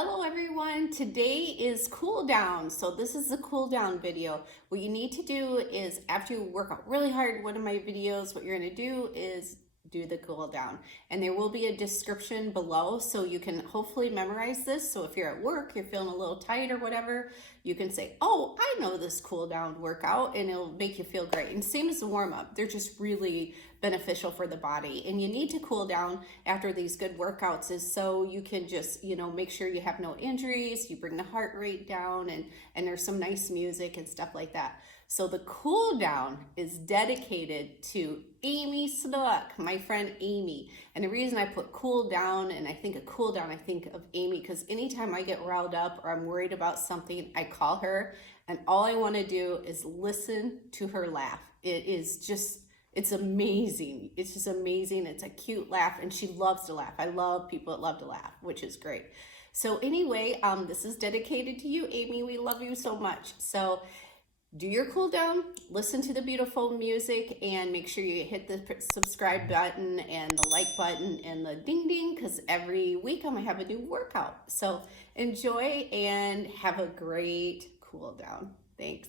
Hello everyone, today is cool down. So this is the cool down video. What you need to do is after you work out really hard, one of my videos, what you're gonna do is do the cool down. And there will be a description below so you can hopefully memorize this. So if you're at work, you're feeling a little tight or whatever, you can say, oh, I know this cool down workout, and it'll make you feel great. And same as the warm up, they're just really beneficial for the body. And you need to cool down after these good workouts is so you can just, make sure you have no injuries, you bring the heart rate down, and there's some nice music and stuff like that. So the cool down is dedicated to Amy Snook, my friend Amy. And the reason I put cool down and I think of cool down, I think of Amy, because anytime I get riled up or I'm worried about something, I call her, and all I want to do is listen to her laugh. It's amazing. It's just amazing. It's a cute laugh, and she loves to laugh. I love people that love to laugh, which is great. So anyway, this is dedicated to you, Amy. We love you so much. So do your cool down, listen to the beautiful music, and make sure you hit the subscribe button and the like button and the ding ding, because every week I'm gonna have a new workout. So enjoy and have a great cool down. Thanks.